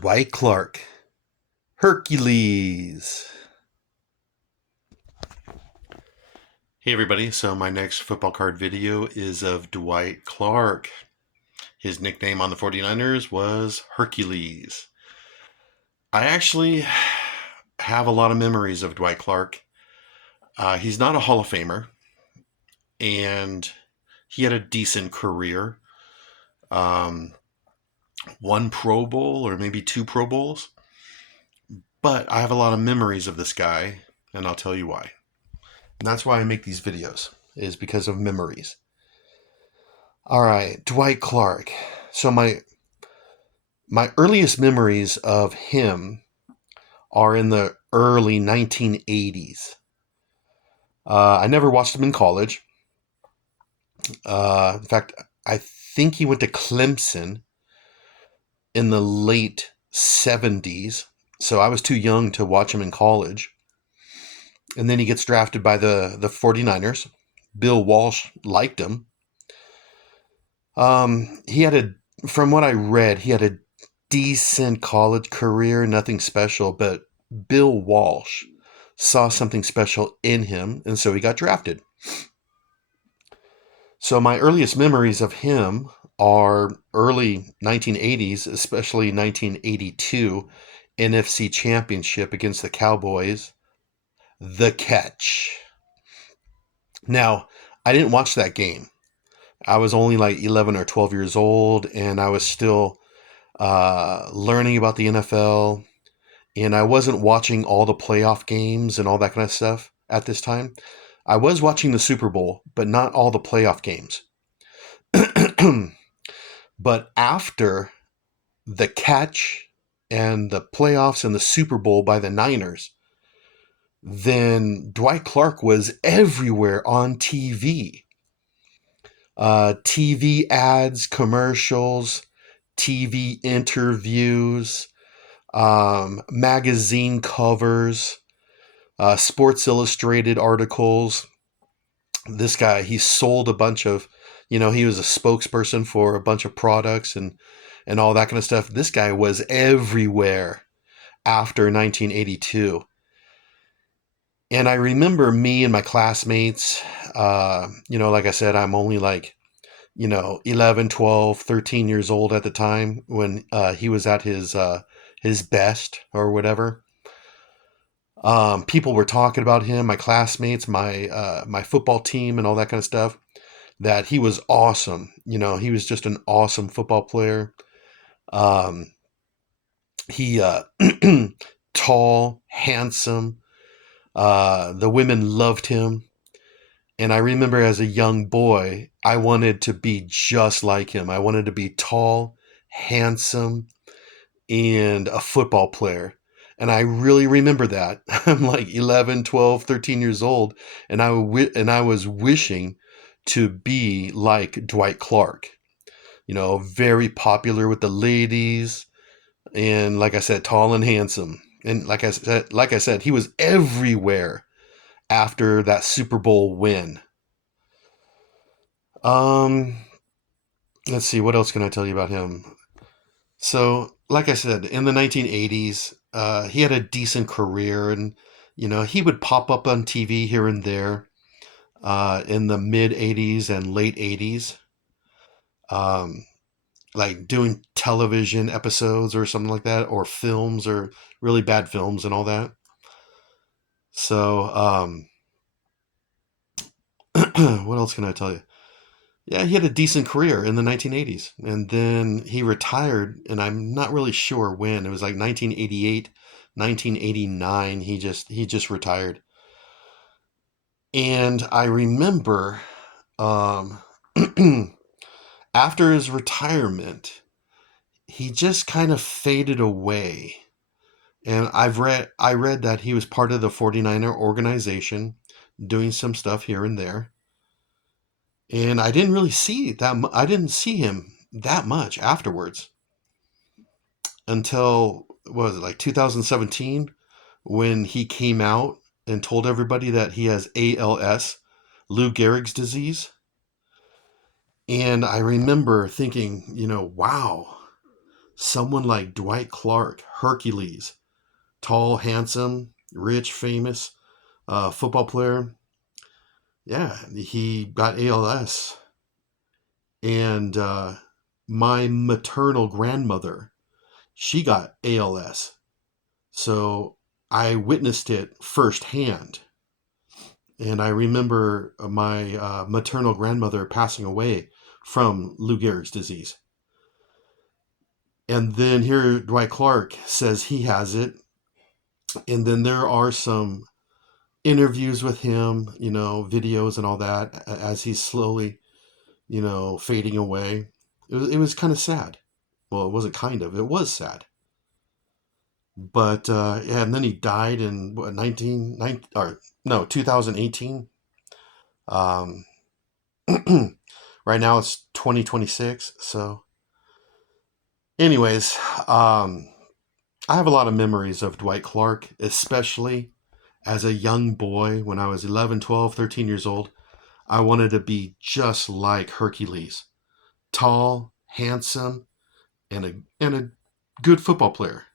Dwight Clark, Hercules. Hey everybody, so my next football card video is of Dwight Clark. His nickname on the 49ers was Hercules. I actually have a lot of memories of Dwight Clark. He's not a Hall of Famer, and he had a decent career. Um, one Pro Bowl or maybe two Pro Bowls. But I have a lot of memories of this guy, and I'll tell you why. And that's why I make these videos, is because of memories. All right, Dwight Clark. So my earliest memories of him are in the early 1980s. I never watched him in college. In fact, I think he went to Clemson in the late 70s. So I was too young to watch him in college. And then he gets drafted by the 49ers. Bill Walsh liked him. From what I read, he had a decent college career, nothing special, but Bill Walsh saw something special in him, and so he got drafted. So my earliest memories of him are early 1980s, especially 1982 NFC Championship against the Cowboys. The catch. Now, I didn't watch that game. I was only like 11 or 12 years old, and I was still learning about the NFL, and I wasn't watching all the playoff games and all that kind of stuff at this time. I was watching the Super Bowl, but not all the playoff games. But after the catch and the playoffs and the Super Bowl by the Niners, then Dwight Clark was everywhere on TV. TV ads, commercials, TV interviews, magazine covers, Sports Illustrated articles. This guy, he sold a bunch of, he was a spokesperson for a bunch of products and all that kind of stuff. This guy was everywhere after 1982. And I remember me and my classmates, like I said, I'm only like, 11, 12, 13 years old at the time when he was at his best or whatever. People were talking about him, my classmates, my football team and all that kind of stuff, that he was awesome. He was just an awesome football player. He tall, handsome. The women loved him. And I remember as a young boy, I wanted to be just like him. I wanted to be tall, handsome, and a football player. And I really remember that. I'm like 11, 12, 13 years old. And I was wishing to be like Dwight Clark. Very popular with the ladies. And like I said, tall and handsome. And like I said, he was everywhere after that Super Bowl win. Let's see, what else can I tell you about him? So, like I said, in the 1980s, he had a decent career, and he would pop up on TV here and there in the mid 80s and late 80s, like doing television episodes or something like that, or films, or really bad films and all that. So, what else can I tell you? Yeah, he had a decent career in the 1980s, and then he retired, and I'm not really sure when. It was like 1988, 1989. He just retired, and I remember after his retirement, he just kind of faded away. And I read that he was part of the 49er organization, doing some stuff here and there. And I didn't really see that. I didn't see him that much afterwards until, what was it, like 2017, when he came out and told everybody that he has ALS, Lou Gehrig's disease. And I remember thinking, wow, someone like Dwight Clark, Hercules, tall, handsome, rich, famous football player. Yeah, he got ALS. And my maternal grandmother, she got ALS. So I witnessed it firsthand. And I remember my maternal grandmother passing away from Lou Gehrig's disease. And then here Dwight Clark says he has it. And then there are some interviews with him, videos and all that as he's slowly, fading away. It was kind of sad. Well, it wasn't kind of, it was sad. But yeah, and then he died in what, 2018. Um, right now it's 2026. So, anyways, I have a lot of memories of Dwight Clark, especially as a young boy when I was 11, 12, 13 years old. I wanted to be just like Hercules, tall, handsome, and a good football player.